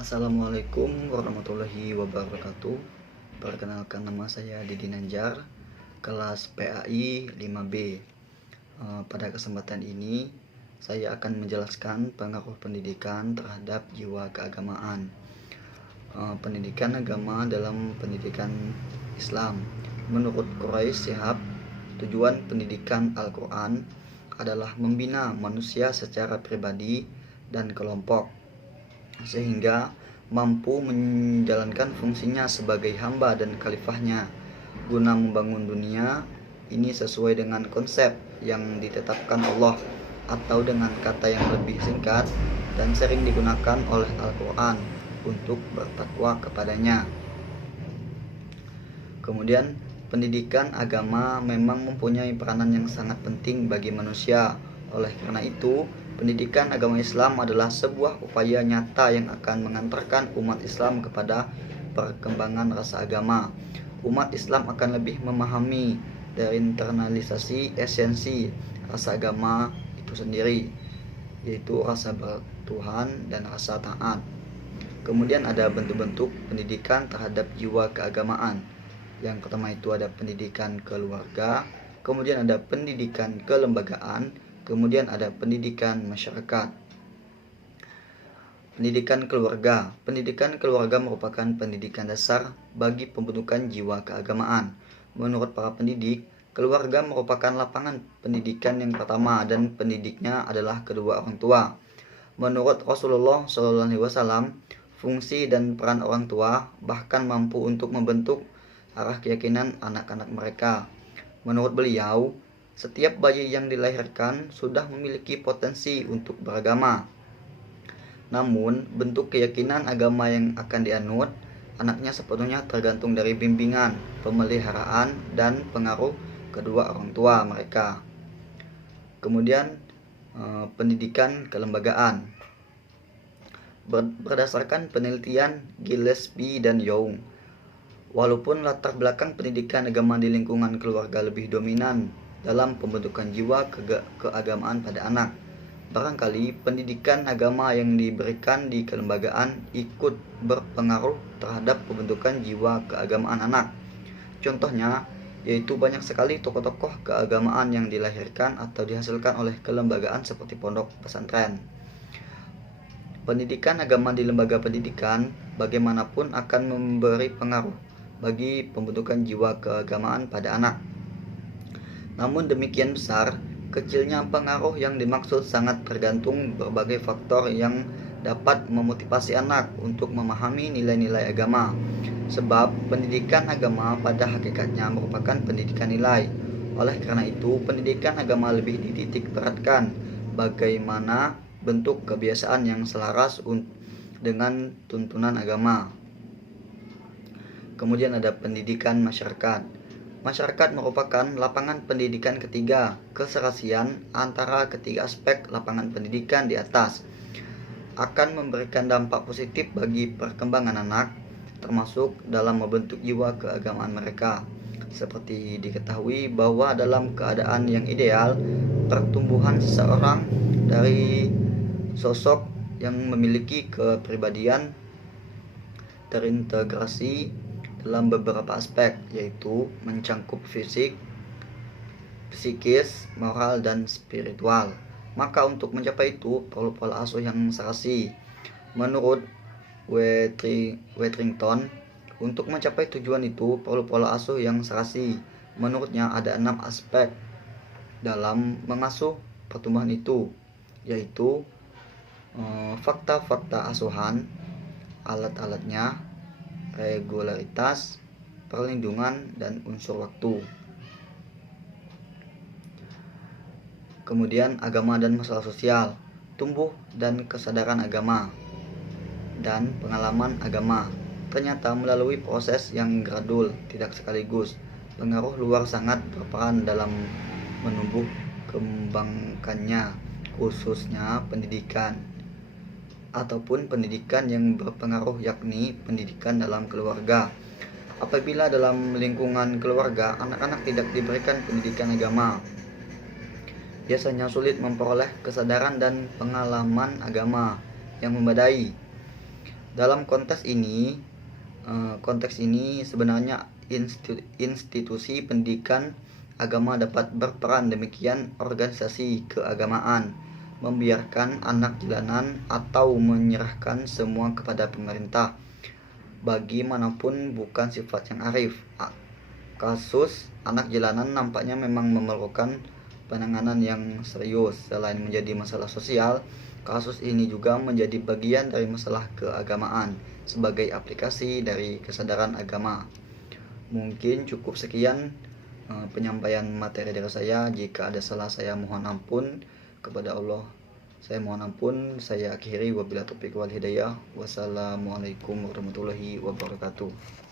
Assalamualaikum warahmatullahi wabarakatuh. Perkenalkan, nama saya Didi Nanjar, kelas PAI 5B. Pada kesempatan ini saya akan menjelaskan pengaruh pendidikan terhadap jiwa keagamaan. Pendidikan agama dalam pendidikan Islam. Menurut Quraisy Shihab, tujuan pendidikan Al-Quran adalah membina manusia secara pribadi dan kelompok, sehingga mampu menjalankan fungsinya sebagai hamba dan khalifahnya guna membangun dunia ini sesuai dengan konsep yang ditetapkan Allah, atau dengan kata yang lebih singkat dan sering digunakan oleh Al-Quran, untuk bertakwa kepadanya. Kemudian, pendidikan agama memang mempunyai peranan yang sangat penting bagi manusia. Oleh karena itu, pendidikan agama Islam adalah sebuah upaya nyata yang akan mengantarkan umat Islam kepada perkembangan rasa agama. Umat Islam akan lebih memahami dan internalisasi esensi rasa agama itu sendiri, yaitu rasa bertuhan dan rasa taat. Kemudian ada bentuk-bentuk pendidikan terhadap jiwa keagamaan. Yang pertama itu ada pendidikan keluarga, kemudian ada pendidikan kelembagaan, kemudian ada pendidikan masyarakat. Pendidikan keluarga. Pendidikan keluarga merupakan pendidikan dasar bagi pembentukan jiwa keagamaan. Menurut para pendidik, keluarga merupakan lapangan pendidikan yang pertama dan pendidiknya adalah kedua orang tua. Menurut Rasulullah SAW, fungsi dan peran orang tua bahkan mampu untuk membentuk arah keyakinan anak-anak mereka. Menurut beliau, setiap bayi yang dilahirkan sudah memiliki potensi untuk beragama. Namun, bentuk keyakinan agama yang akan dianut anaknya sepenuhnya tergantung dari bimbingan, pemeliharaan, dan pengaruh kedua orang tua mereka. Kemudian, pendidikan kelembagaan. Berdasarkan penelitian Gillespie dan Young, walaupun latar belakang pendidikan agama di lingkungan keluarga lebih dominan dalam pembentukan jiwa keagamaan pada anak, barangkali pendidikan agama yang diberikan di kelembagaan ikut berpengaruh terhadap pembentukan jiwa keagamaan anak. Contohnya yaitu banyak sekali tokoh-tokoh keagamaan yang dilahirkan atau dihasilkan oleh kelembagaan seperti pondok pesantren. Pendidikan agama di lembaga pendidikan bagaimanapun akan memberi pengaruh bagi pembentukan jiwa keagamaan pada anak. Namun demikian besar, kecilnya pengaruh yang dimaksud sangat tergantung berbagai faktor yang dapat memotivasi anak untuk memahami nilai-nilai agama. Sebab pendidikan agama pada hakikatnya merupakan pendidikan nilai. Oleh karena itu, pendidikan agama lebih dititik beratkan bagaimana bentuk kebiasaan yang selaras dengan tuntunan agama. Kemudian ada pendidikan masyarakat. Masyarakat merupakan lapangan pendidikan ketiga, keserasian antara ketiga aspek lapangan pendidikan di atas akan memberikan dampak positif bagi perkembangan anak, termasuk dalam membentuk jiwa keagamaan mereka. Seperti diketahui bahwa dalam keadaan yang ideal, pertumbuhan seseorang dari sosok yang memiliki kepribadian terintegrasi dalam beberapa aspek, yaitu mencangkup fisik, psikis, moral, dan spiritual. Maka untuk mencapai itu perlu pola asuh yang serasi. Menurut Wetrington, untuk mencapai tujuan itu perlu pola asuh yang serasi. Menurutnya ada 6 aspek dalam mengasuh pertumbuhan itu, yaitu fakta-fakta asuhan, alat-alatnya, regularitas, perlindungan, dan unsur waktu. Kemudian agama dan masalah sosial, tumbuh dan kesadaran agama, dan pengalaman agama. Ternyata melalui proses yang gradul, tidak sekaligus, pengaruh luar sangat berperan dalam menumbuh kembangkannya, khususnya pendidikan ataupun pendidikan yang berpengaruh, yakni pendidikan dalam keluarga. Apabila dalam lingkungan keluarga anak-anak tidak diberikan pendidikan agama, biasanya sulit memperoleh kesadaran dan pengalaman agama yang memadai. Dalam konteks ini sebenarnya institusi pendidikan agama dapat berperan, demikian organisasi keagamaan, membiarkan anak jalanan atau menyerahkan semua kepada pemerintah. Bagaimanapun bukan sifat yang arif. Kasus anak jalanan nampaknya memang memerlukan penanganan yang serius. Selain menjadi masalah sosial, kasus ini juga menjadi bagian dari masalah keagamaan sebagai aplikasi dari kesadaran agama. Mungkin cukup sekian penyampaian materi dari saya. Jika ada salah, saya mohon ampun kepada Allah. Saya mohon ampun. Saya akhiri, wabillahi taufiq wal hidayah. Wassalamualaikum warahmatullahi wabarakatuh.